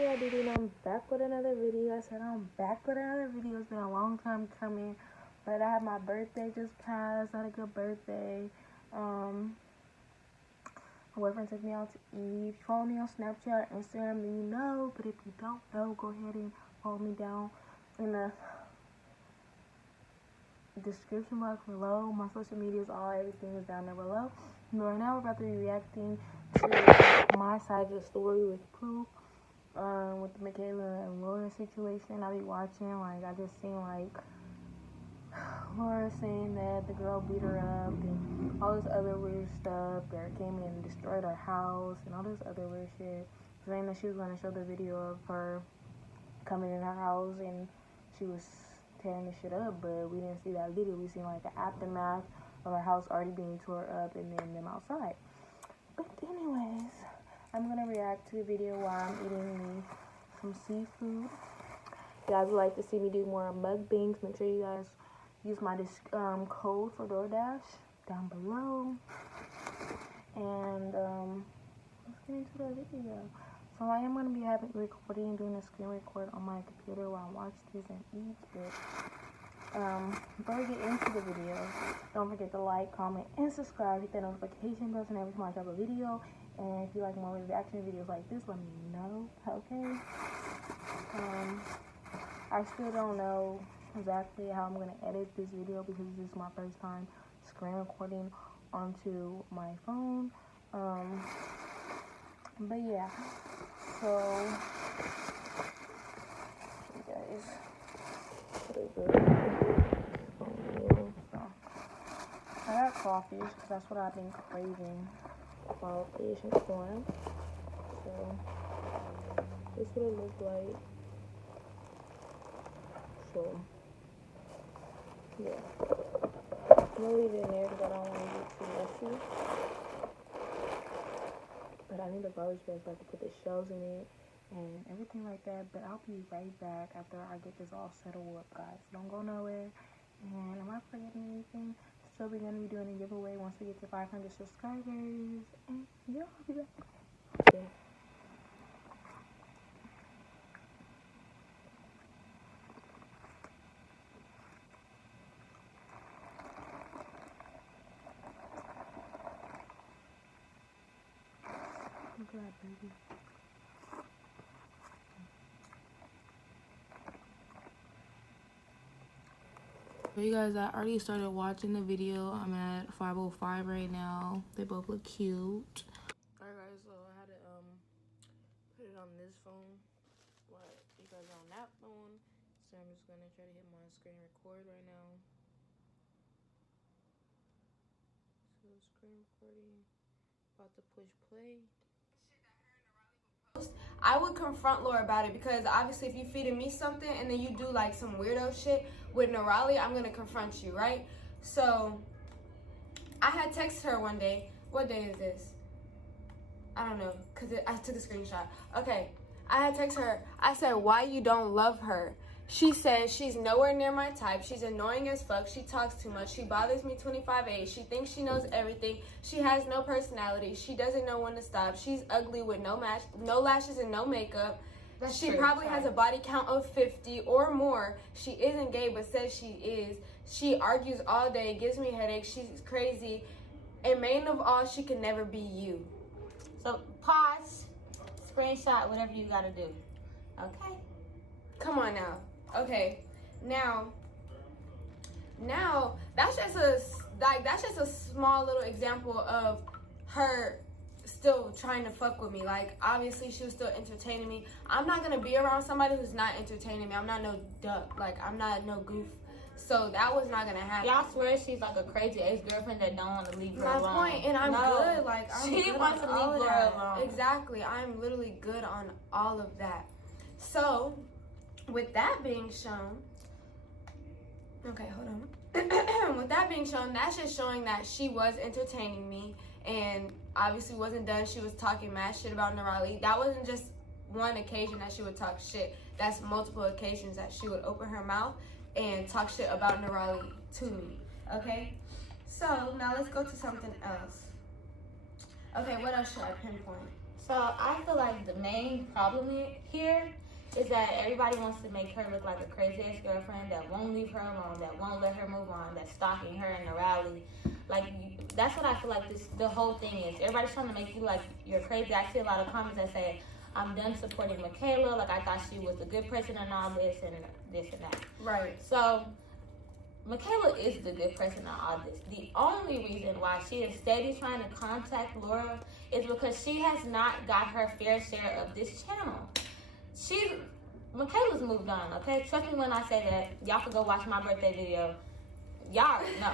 yeah, Didi, I'm back with another video. I said I'm back with another video. It's been a long time coming, but I had my birthday just passed. I had a good birthday. My boyfriend took me out to eat. Follow me on Snapchat, Instagram, then you know. But if you don't know, go ahead and follow me down in the description box below. My social medias, everything is down there below. And right now, we're about to be reacting to my side of the story with Proof. With the Michaela and Laura situation. I be watching, like, I just seen, like, Laura saying that the girl beat her up and all this other weird stuff. That came in and destroyed her house and all this other weird shit. Saying that she was going to show the video of her coming in her house and she was tearing the shit up, but we didn't see that video. We seen, like, the aftermath of her house already being tore up and then them outside. But anyways, I'm going to react to the video while I'm eating me some seafood. If you guys would like to see me do more mukbangs, make sure you guys use my code for DoorDash down below. And let's get into the video. So I am going to be recording, doing a screen record on my computer while I watch this and eat. But before we get into the video, don't forget to like, comment, and subscribe. Hit that notification button every time I drop a video. And if you like more reaction videos like this, let me know, okay? I still don't know exactly how I'm going to edit this video because this is my first time screen recording onto my phone. But yeah, so, you guys, I got coffee because that's what I've been craving while Asian corn. So this is what it looks like. So yeah, I'm gonna leave it in there because I don't want to get too messy. But I need a garbage bag so I can put the shells in it and everything like that. But I'll be right back after I get this all settled up, guys. Don't go nowhere. And am I forgetting anything? So we're going to be doing a giveaway once we get to 500 subscribers. And yeah, I'll be back. Okay. Look at that, baby. So you guys, I already started watching the video. I'm at 5:05 right now. They both look cute. Alright guys, so I had to put it on this phone. But you guys are on that phone. So I'm just gonna try to hit my screen record right now. So screen recording. About to push play. I would confront Laura about it because obviously if you feeding me something and then you do like some weirdo shit with Nerali, I'm gonna confront you, right? So I had texted her one day. What day is this? I don't know, because I took a screenshot. Okay, I had texted her. I said, why you don't love her? She said she's nowhere near my type. She's annoying as fuck. She talks too much. She bothers me 25/8. She thinks she knows everything. She has no personality. She doesn't know when to stop. She's ugly with no lashes and no makeup. She probably has a body count of 50 or more. She isn't gay but says she is. She argues all day, gives me headaches. She's crazy. And main of all, she can never be you. So pause, screenshot, whatever you gotta do. Okay. Come on now. Okay. Now that's just a small little example of her still trying to fuck with me. Like, obviously she was still entertaining me. I'm not gonna be around somebody who's not entertaining me. I'm not no duck. Like, I'm not no goof. So that was not gonna happen. Y'all swear she's like a crazy ex-girlfriend that don't want to leave her alone. My point, and I'm good. Like, she wants to leave her alone. Exactly. I'm literally good on all of that. So, with that being shown, okay, hold on. With that being shown, that's just showing that she was entertaining me and obviously wasn't done. She was talking mad shit about Nerali. That wasn't just one occasion that she would talk shit. That's multiple occasions that she would open her mouth and talk shit about Nerali to me, okay? So, now let's go to something else. Okay, what else should I pinpoint? So I feel like the main problem here is that everybody wants to make her look like a crazy ass girlfriend that won't leave her alone, that won't let her move on, that's stalking her in the rally. Like, that's what I feel like the whole thing is. Everybody's trying to make you like you're crazy. I see a lot of comments that say, I'm done supporting Michaela. Like, I thought she was a good person and all this and that. Right. So Michaela is the good person in all this. The only reason why she is steady trying to contact Laura is because she has not got her fair share of this channel. Michaela's moved on, okay? Trust me when I say that. Y'all can go watch my birthday video. Y'all already know.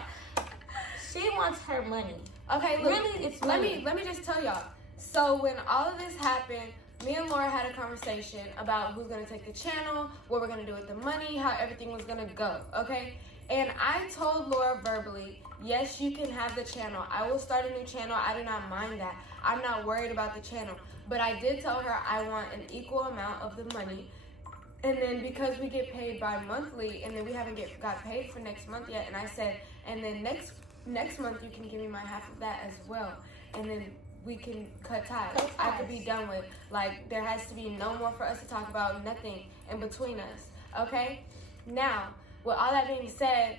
She wants her money. Okay, look, really, it's money. Let me just tell y'all. So when all of this happened, me and Laura had a conversation about who's gonna take the channel, what we're gonna do with the money, how everything was gonna go, okay? And I told Laura verbally, yes, you can have the channel. I will start a new channel. I do not mind that. I'm not worried about the channel. But I did tell her I want an equal amount of the money. And then because we get paid bi-monthly, and then we haven't got paid for next month yet, and I said, and then next month you can give me my half of that as well. And then we can cut ties. I could be done with. Like, there has to be no more for us to talk about, nothing in between us. Okay? Now, with all that being said,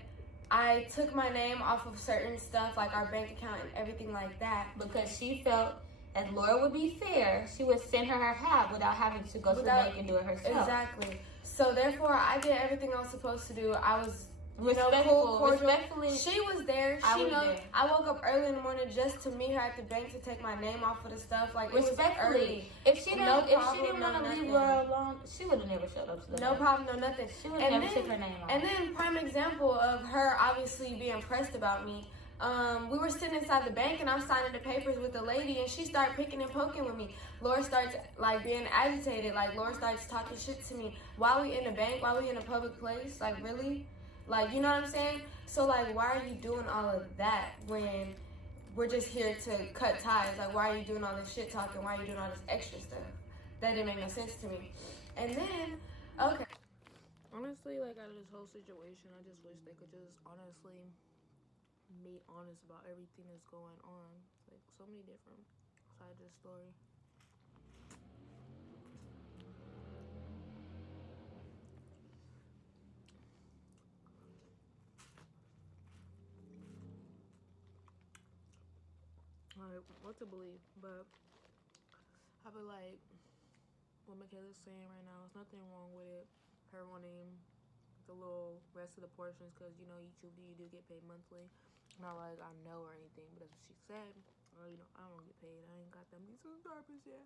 I took my name off of certain stuff, like our bank account and everything like that. Because she felt as Laura would be fair, she would send her half without having to go to the bank and do it herself. Exactly. So therefore, I did everything I was supposed to do. I was respectfully. She was there. She knows. I woke up early in the morning just to meet her at the bank to take my name off of the stuff. Like, respectfully, if she didn't want to leave Laura alone, she would have never showed up to the bank. Problem, no nothing. She would have never took her name off. And then prime example of her obviously being pressed about me. We were sitting inside the bank and I'm signing the papers with the lady and she started picking and poking with me. Laura starts like being agitated. Like, Laura starts talking shit to me while we in the bank, while we in a public place. Like, really? Like, you know what I'm saying? So, like, why are you doing all of that when we're just here to cut ties? Like, why are you doing all this shit talking? Why are you doing all this extra stuff? That didn't make no sense to me. And then, okay. Honestly, like, out of this whole situation, I just wish they could just honestly be honest about everything that's going on. Like, so many different sides of the story. Like, what to believe, but I feel like what Michaela's saying right now, there's nothing wrong with it. Her wanting the little rest of the portions, because, you know, YouTube, you do get paid monthly. Not like I know or anything, but that's what she said. Well, you know, I don't get paid. I ain't got that many subscribers yet.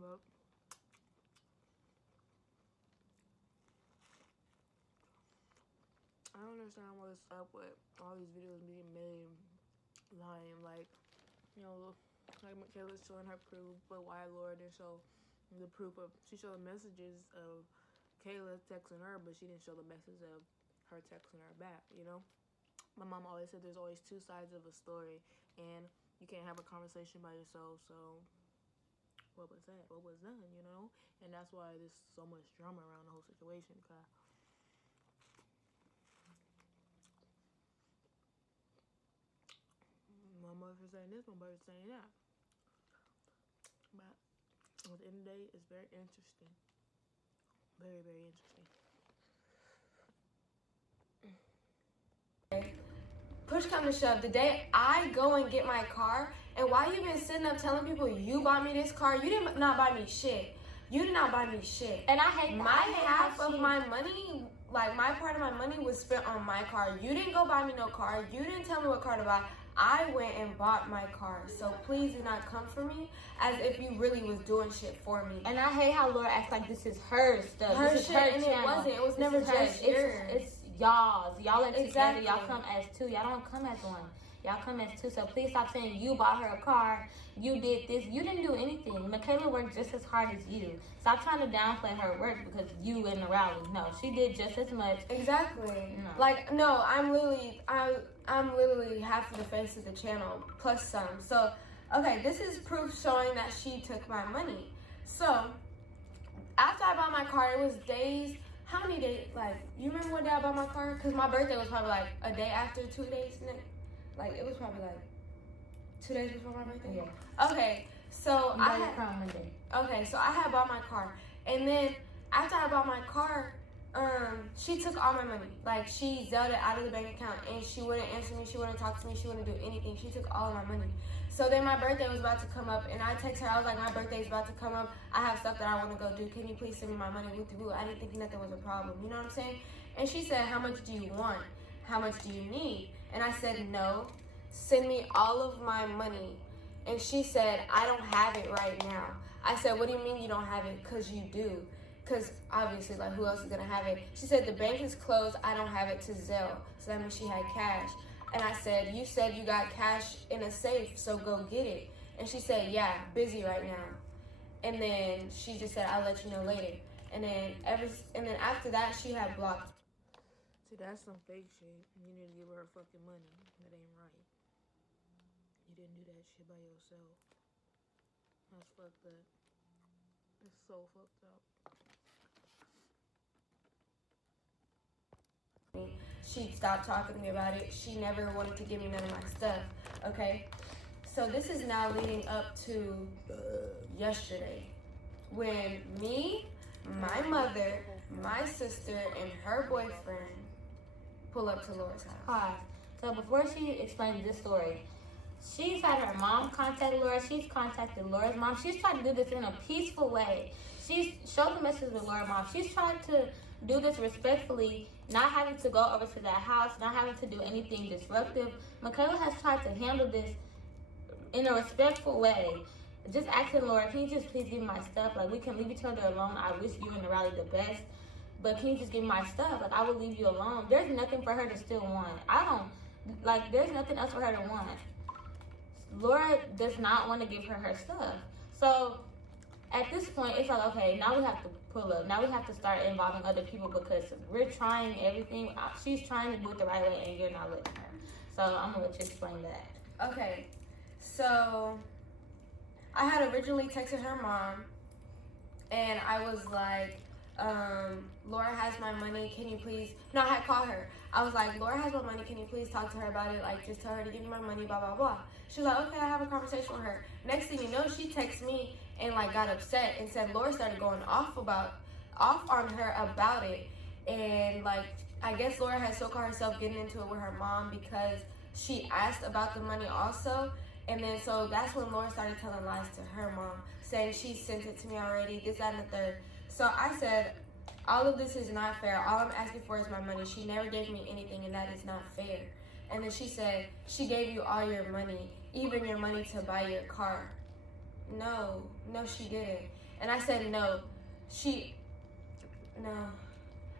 But I don't understand what's up with all these videos being made lying. Like, you know, like Michaela's showing her proof, but why Laura didn't show the proof of, she showed the messages of Kayla texting her, but she didn't show the message of her texting her back, you know? My mom always said there's always two sides of a story, and you can't have a conversation by yourself, so what was that? What was done, you know? And that's why there's so much drama around the whole situation, because my mother's saying this, my mother's saying that. But at the end of the day, it's very interesting. Very, very interesting. Push come to shove, the day I go and get my car, and why you been sitting up telling people you bought me this car? You did not buy me shit. You did not buy me shit. And I hate my half of my money, like my part of my money was spent on my car. You didn't go buy me no car. You didn't tell me what car to buy. I went and bought my car. So please do not come for me as if you really was doing shit for me. And I hate how Laura acts like this is her stuff. Her this shit, is her and channel. it wasn't. It was never just yours. It's y'all's. Y'all are Exactly. together. Y'all come as two. Y'all don't come as one. Y'all come as two. So please stop saying you bought her a car. You did this. You didn't do anything. Michaela worked just as hard as you. Stop trying to downplay her work because you in the rally. No, she did just as much. Exactly. No. Like, no, I'm literally half of the face of the channel plus some. So, okay, this is proof showing that she took my money. So, after I bought my car, it was days. How many days? Like, you remember what day I bought my car? Because my birthday was probably like a day after, 2 days. Like, it was probably like 2 days before my birthday? Yeah. Okay, so You I got your had, car on Monday. okay, so I had bought my car. And then after I bought my car, she took all my money. Like, she zelled it out of the bank account, and she wouldn't answer me, she wouldn't talk to me, she wouldn't do anything. She took all of my money. So then my birthday was about to come up, and I text her, I was like, my birthday's about to come up, I have stuff that I want to go do, can you please send me my money, woo-de-woo. I didn't think nothing was a problem, you know what I'm saying? And she said, how much do you want? How much do you need? And I said, no, send me all of my money. And she said, I don't have it right now. I said, what do you mean you don't have it? Because you do. Because obviously, like, who else is going to have it? She said, the bank is closed. I don't have it to Zelle. So that means she had cash. And I said, you said you got cash in a safe, so go get it. And she said, yeah, busy right now. And then she just said, I'll let you know later. And then after that, she had blocked. See, that's some fake shit. You need to give her fucking money. That ain't right. You didn't do that shit by yourself. That's fucked up. It's so fucked up. She stopped talking to me about it. She never wanted to give me none of my stuff, okay? So this is now leading up to yesterday, when me, my mother, my sister, and her boyfriend pull up to Laura's house. Hi. So before she explains this story, she's had her mom contact Laura. She's contacted Laura's mom. She's tried to do this in a peaceful way. She's showed the message with Laura's mom. She's tried to do this respectfully, not having to go over to that house, not having to do anything disruptive. Michaela has tried to handle this in a respectful way. Just asking Laura, can you just please give me my stuff? Like, we can leave each other alone. I wish you and the rally the best. But can you just give me my stuff? Like, I will leave you alone. There's nothing for her to still want. There's nothing else for her to want. Laura does not want to give her her stuff. So, at this point, it's like, okay, now we have to pull up. Now we have to start involving other people because we're trying everything. She's trying to do it the right way, and you're not letting her. So, I'm going to let you explain that. Okay, so I had originally texted her mom, and I was like, Laura has my money, can you please, no, I had called her. I was like, Laura has my money, can you please talk to her about it? Like, just tell her to give me my money, blah, blah, blah. She was like, okay, I have a conversation with her. Next thing you know, she texted me and, like, got upset and said Laura started going off on her about it. And, like, I guess Laura had so-called herself getting into it with her mom because she asked about the money also. And then, so that's when Laura started telling lies to her mom, saying she sent it to me already, this, that, and the third. So I said, all of this is not fair. All I'm asking for is my money. She never gave me anything, and that is not fair. And then she said, she gave you all your money, even your money to buy your car. No, she didn't. And I said, no.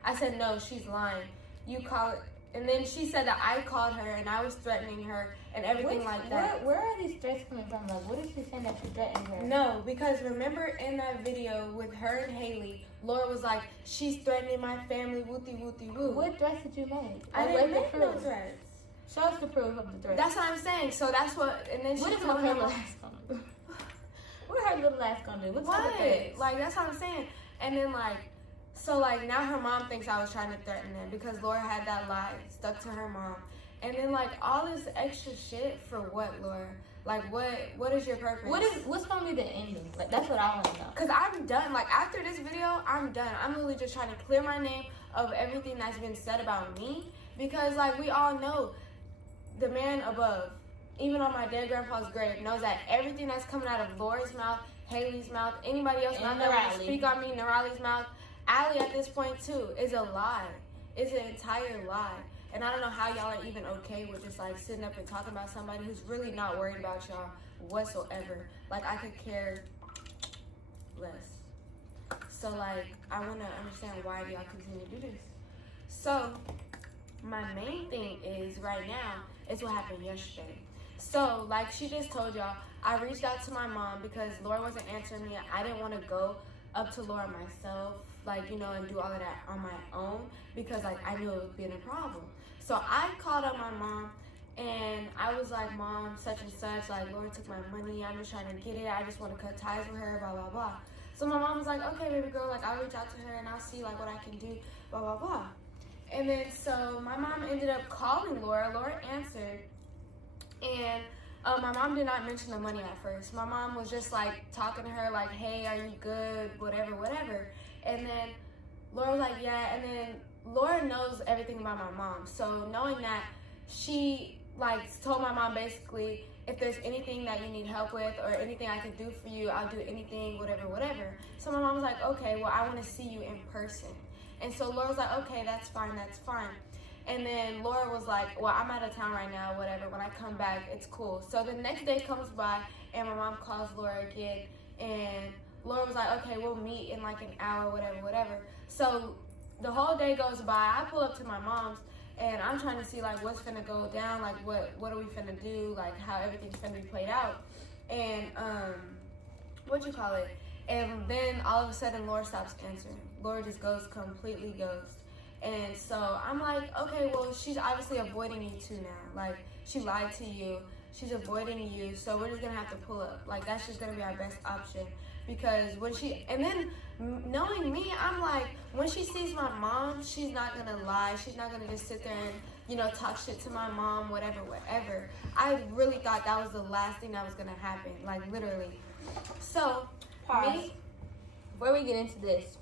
I said, no, she's lying. You call it. And then she said that I called her and I was threatening her and everything like that. Where are these threats coming from? Like, what is she saying that you threatened her? No, because remember in that video with her and Haley, Laura was like, she's threatening my family, woo. What threats did you make? I didn't make no threats. Show us the proof of the threats. That's what I'm saying. So that's what, and then what she is told her her, little ass gonna do? What her little ass gonna do? what? Like, that's what I'm saying. And then, like, so, like, now her mom thinks I was trying to threaten them because Laura had that lie stuck to her mom. And then, like, all this extra shit for what, Laura? Like, what is your purpose? What's gonna be the ending? Like, that's what I want to know. Because I'm done. Like, after this video, I'm done. I'm literally just trying to clear my name of everything that's been said about me. Because, like, we all know the man above, even on my dead grandpa's grave, knows that everything that's coming out of Laura's mouth, Haley's mouth, anybody else not that want to speak on me, Nerali's mouth, Allie at this point too, is a lie. It's an entire lie. And I don't know how y'all are even okay with just like sitting up and talking about somebody who's really not worried about y'all whatsoever. Like, I could care less. So like, I want to understand why y'all continue to do this. So my main thing is right now is what happened yesterday. So like she just told y'all, I reached out to my mom because Laura wasn't answering me. I didn't want to go up to Laura myself, like, you know, and do all of that on my own because, like, I knew it was being a problem. So I called up my mom, and I was like, Mom, such and such, like, Laura took my money. I'm just trying to get it. I just want to cut ties with her, blah, blah, blah. So my mom was like, okay, baby girl, like, I'll reach out to her, and I'll see, like, what I can do, blah, blah, blah. And then, so my mom ended up calling Laura. Laura answered, and My mom did not mention the money at first. My mom was just like talking to her like, hey, are you good? Whatever, whatever. And then Laura was like, yeah. And then Laura knows everything about my mom. So knowing that, she like told my mom basically, if there's anything that you need help with or anything I can do for you, I'll do anything, whatever, whatever. So my mom was like, okay, well, I want to see you in person. And so Laura was like, okay, that's fine, that's fine. And then Laura was like, well, I'm out of town right now, whatever. When I come back, it's cool. So the next day comes by, and my mom calls Laura again. And Laura was like, okay, we'll meet in like an hour, whatever, whatever. So the whole day goes by. I pull up to my mom's, and I'm trying to see like what's finna go down, like what are we finna do, like how everything's finna be played out. And and then all of a sudden Laura stops answering. Laura just goes completely ghost. And so I'm like, okay, well, she's obviously avoiding you too now. Like, she lied to you, she's avoiding you, so we're just gonna have to pull up. Like, that's just gonna be our best option. Because when she, and then knowing me, I'm like, when she sees my mom, she's not gonna lie. She's not gonna just sit there and, you know, talk shit to my mom, whatever, whatever. I really thought that was the last thing that was gonna happen, like literally. So, Pause. Before we get into this,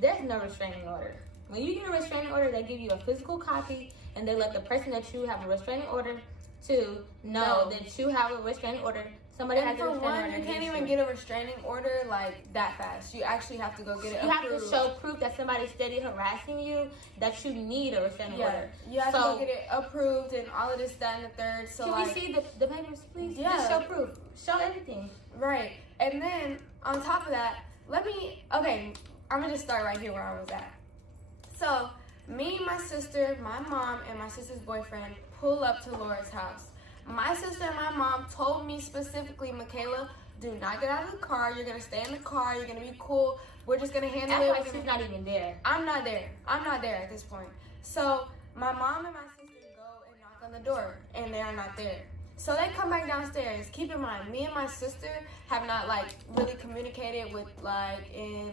there's no restraining order. When you get a restraining order, they give you a physical copy, and they let the person that you have a restraining order to know that you have a restraining order. Somebody and has a for restraining one, order. you can't even get a restraining order like that fast. You actually have to go get it You approved. have to show proof that somebody's steady harassing you, that you need a restraining order. You have to go get it approved and all of this, that, and the third. So can like, we see the papers, please? Yeah. Just show proof. Show everything. Right. And then on top of that, I'm gonna just start right here where I was at. So me, my sister, my mom, and my sister's boyfriend pull up to Laura's house. My sister and my mom told me specifically, Michaela, do not get out of the car. You're gonna stay in the car. You're gonna be cool. We're just gonna handle it. That's why she's not even there. I'm not there. I'm not there at this point. So my mom and my sister go and knock on the door, and they are not there. So they come back downstairs. Keep in mind, me and my sister have not like really communicated with in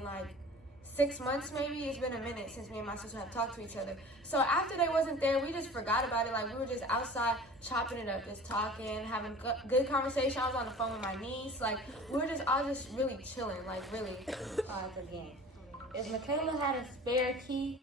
6 months maybe. It's been a minute since me and my sister have talked to each other. So after they wasn't there, we just forgot about it. Like, we were just outside chopping it up, just talking, having good conversation. I was on the phone with my niece. Like, we were just all just really chilling, like really. Pause again. If Michaela had a spare key